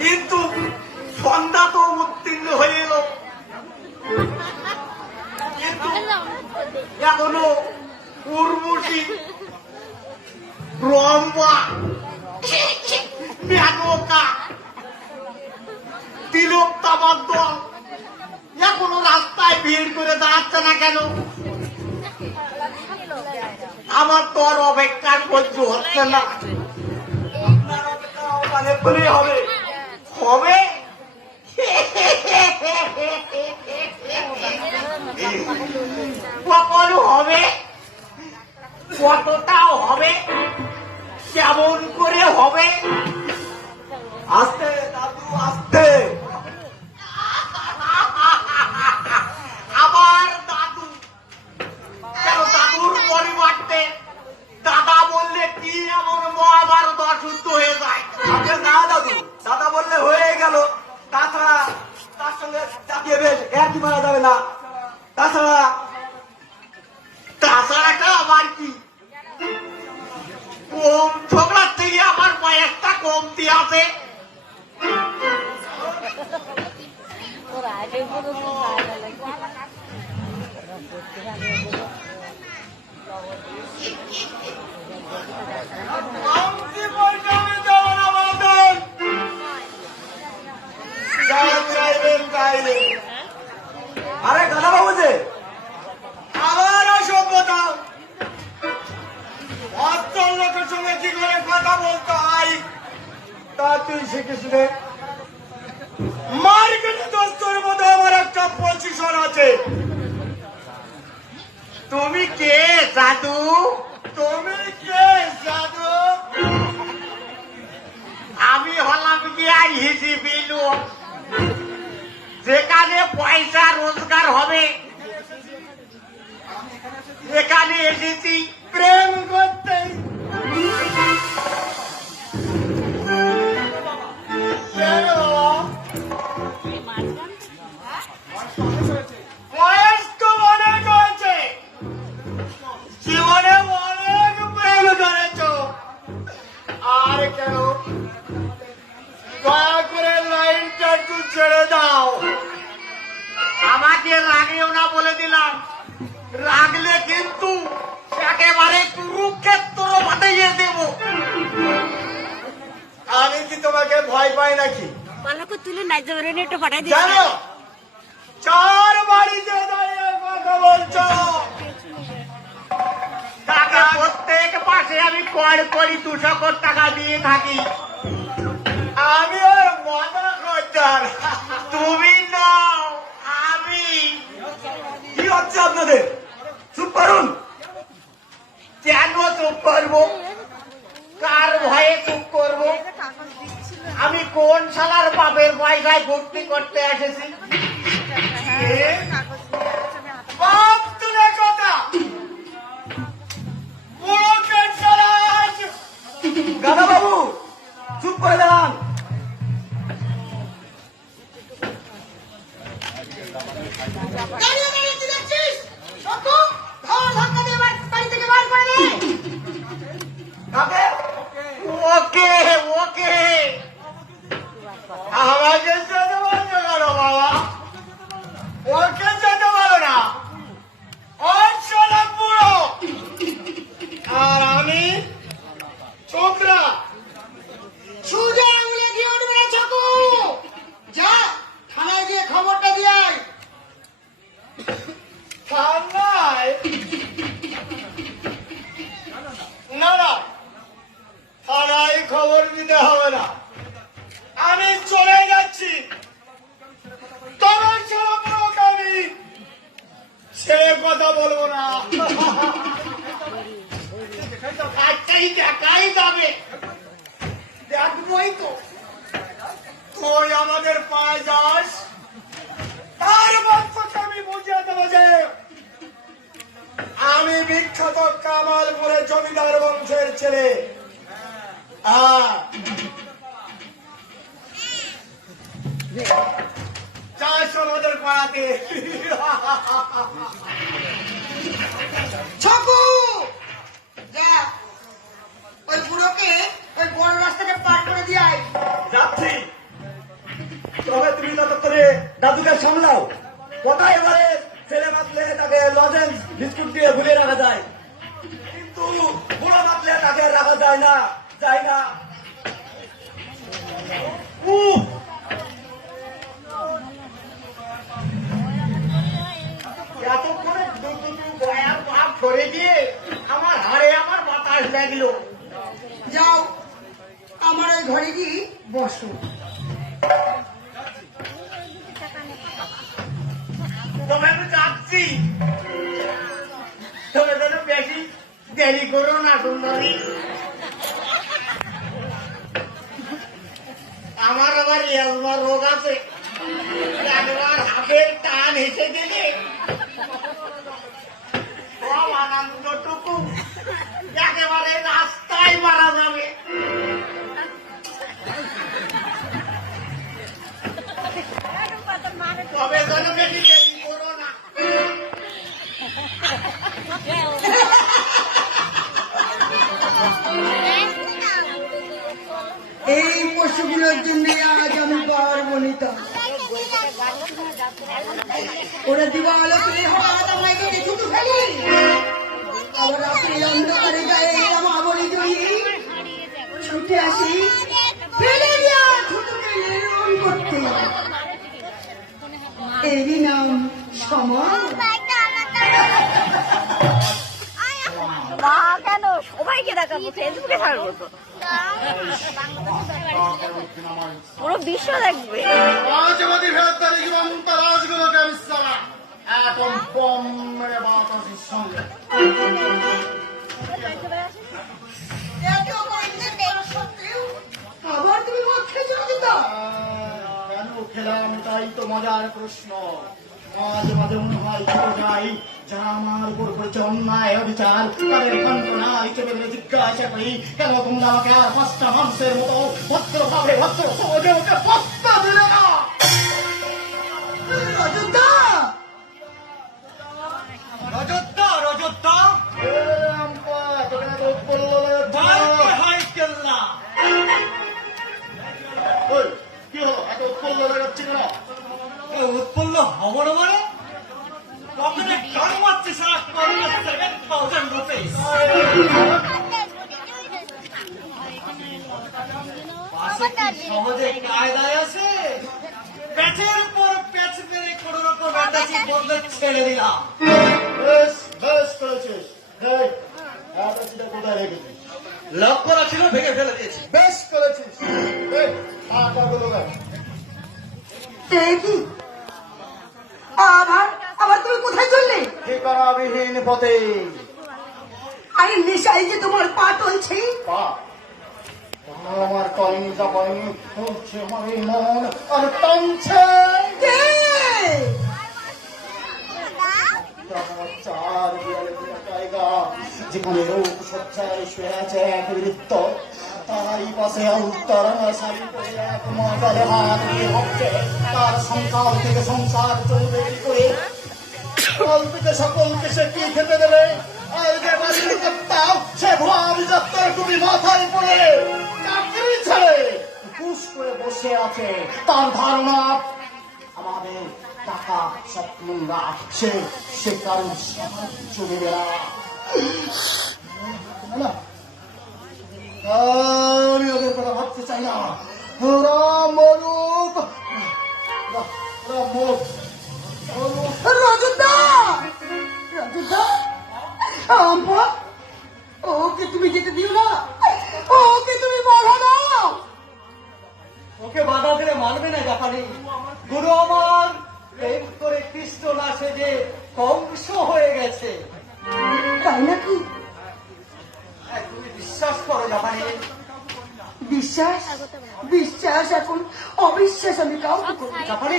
কিন্তু সন্ধ্যা তো উত্তীর্ণ হয়ে এলো, কিন্তু এখনো উর্বশী, রম্পা, মেনকা, তিলোত্তমার দল এখনো রাস্তায় ভিড় করে দাঁড়াচ্ছে না কেন? আমার তো আর অপেক্ষার সহ্য হচ্ছে না। আপনার অপেক্ষা মানে বলেই হবে হবে কখন হবে, কতটাও হবে, কেমন করে হবে? আস্তে দাদু আস্তে। আমার দাদু কেন? দাদুর পরিবর্তে দাদা বললে কি এমন মহাভারত অশুদ্ধ হয়ে যায়? না দাদু, দাদা বললে হয়ে গেল, তাছাড়া তার সঙ্গে জাতীয় বেশ একই মারা যাবে না। তাছাড়াটা আমার কি কম ঝগড়ার থেকে আমার কয়েকটা কমতি আছে। আরে দাদা বাবু যে আমার অসভ্যতা, অচল লোকের সঙ্গে কি করে কথা বলতে হয় তা তুই শিখিস রে। মার্কেটে দোস্তর মধ্যে আমার একটা পজিশন আছে। তুমি কে জাদু? তুমি কে জাদু? আমি হলাম গিয়া হিসিবি লোক। যেখানে পয়সা রোজগার হবে এখানে এসেছি প্রেম করতে। বয়স তো অনেক হয়েছে, জীবনে অনেক প্রেম করেছ, আর কেন? দয়া করে লাইনটা একটু ছেড়ে দাও। আমাকে রাগিও না বলে দিলাম, রাগলে কিন্তু একেবারে কুরুক্ষেত্র পাঠিয়ে দেব। আমি কি তোমাকে ভয় পাই নাকি? তুলে নাই যাবে একটু পাঠাই দিই। জানো চার বাড়িতে দাঁড়িয়ে কথা বলছো, টাকা প্রত্যেক মাসে আমি কড় করি 200 টাকা দিয়ে থাকি। আমি ওর মজা করতাম, তুমি নাও আমি। কি হচ্ছে আপনাদের? চুপ করুন। কেন চুপ করবো? কার ভয়ে চুপ করবো? আমি কোন শালার বাপের পয়সায় ভর্তি করতে এসেছি? বাপ তুলে কথা দাদা বাবু চুপ করে দাঁড়ান। ওকে ওকে, আমাকে যেতে পারছো কেন বাবা? ওকে যেতে পারো না, ওর ছেলে বুড়ো আর আমি ছোকরা। সোজা আঙুলে দিয়ে উঠবে না চাকু। যা থানায় গিয়ে খবরটা দিয়ে আয়। থানায়? না না, থানায় খবর দিতে হবে না, আমি চলে যাচ্ছি। তবে আমি সে কথা বলবো না। আচ্ছাই দেখাই যাবে, দেখবই তো। তুই আমাদের পায়ে যাস, তার বাচ্চাকে আমি বুঝিয়ে দেবো যে আমি বিখ্যাত কামালপুরের জমিদার বংশের ছেলে। আমাকে। ছকু যা ওই বুড়োকে ওই বড় রাস্তাটা পার করে দিয়ে আয়। যাচ্ছি। তবে তুমি ততক্ষণে দাদুকে সামলাও। কোথায় এবারে ছেলে বাঁচলে তাকে লজেন্স বিস্কুট দিয়ে ভুলে রাখা যায়, কিন্তু বুড়ো বাঁচলে তাকে রাখা যায় না, যায় না। উহ! এতক্ষণে দুটো গয়া পাপ করে দিয়ে আমার হাড়ে আমার বাতাস লাগলো। যাও আমার ওই ঘরে গিয়ে বসো। তবে আমি যাচ্ছি, তবে যেন বেশি দেরি করো না সুন্দরী। আমার আবার এলবার রোগ আছে, একবার হাতের টান এসে গেলে সব আনন্দটুকু একেবারে রাস্তায় মারা যাবে। তবে যেন বেশি দেরি করো না। এই পশুগুলোর জন্য আজ আমি পারবো নিতা। ওরা দিবালোকে হঠাৎ আমায় কেটে ছুটু ফেলি, আবার রাত্রি অন্ধকারে গায়ে এলাম আবরি জড়িয়ে ছুটে আসি ফেলে দিয়া ছুটুকে নির্মূল করতে। এরই নাম সমাজ। মা কেন সবাইকে দেখাবো, ফেসবুকে ছাড়বো তো, পুরো বিশ্ব দেখবে। রাজবাদী ফেরতদারি জীবন রাজগুলোকে বিস্তারা এখন বম মেরে বাতাসের সঙ্গে এত কয়েকদিন করা সত্ত্বেও আবার তুমি মদ খেয়েছো দিতা। কেন খেলাম তাই তো মজার প্রশ্ন। মাঝে মাঝে মনে হয় চলে যাই, যারা আমার উপর করেছে অন্যায় অবিচার তাদের কল্পনা হিসেবে জিজ্ঞাসা করি, কেন তোমরা আমাকে আর পাঁচটা মানুষের মতো ভদ্রভাবে ভদ্র সহজে ওকে পাত্তা দিলে না? অযোধ্যা রজতদা, রজতদা, তোকে না তো বললো হাই কেল্লা। কি হলো, এত উৎপন্ন হয়ে যাচ্ছে কেন? উৎপন্ন হব না মানে কখনো গান মারছিস না, 7,000 রুপিস। সহজে কায়দায় আছে, প্যাচের পর প্যাচ মেরে কোন রকম অ্যাটাচি বদলে ছেড়ে দিলাম। বেশ বেশ করেছিস। এই, অ্যাটাচিটা কোথায় রেখেছিস? লক্ষ্য রাখছিল, ভেঙে ফেলে দিয়েছি। বেশ করেছিস। এই, টাকাগুলো দেখ। এই কি আবার আবার তুমি কোথায় চললে? ঠিকানাবিহীন পথে। আরে নেশাই যে তোমার পা টলছে। পা আমার কলিজা পায়নি, চলছে আমার এই মন আর টানছে। কে? চার দেয়ালে ঘেরা জায়গা, যেখানে লোক সজ্জায় শুয়ে আছে এক বৃত্ত, তারই পাশে উত্তরা শাড়ি পরে এক মাতালে হাত দিয়ে ভাবছে তার সংসার থেকে সংসার চলবে কি করে, কাল থেকে সকলকে সে কি খেতে দেবে, আর যে বাড়ির করতাম সে ভাব যাত্রার টুপি মাথায় পড়ে চাকরি ছেড়ে হুশ করে বসে আছে। তার ধারণা আমাদের টাকা স্বপ্নরা সে কারণ সাহায্য দেবে না। আমি ওদের কথা ভাবতে চাই না। ওরা মরুক, ওরা মরুক। রজতদা, রজতদা, আম্পা, ওকে তুমি যেতে দিও না, ওকে তুমি বাধা দাও। ওকে বাধা দিলে মানবে না জাপানি। গুরু আমার প্রেম করে কৃষ্ণ না সেজে কংস হয়ে গেছে। তাই নাকি? তুমি বিশ্বাস করো জাপানি? বিশ্বাস বিশ্বাস এখন অবিশ্বাস আমি কাউকে করি না। জাপানি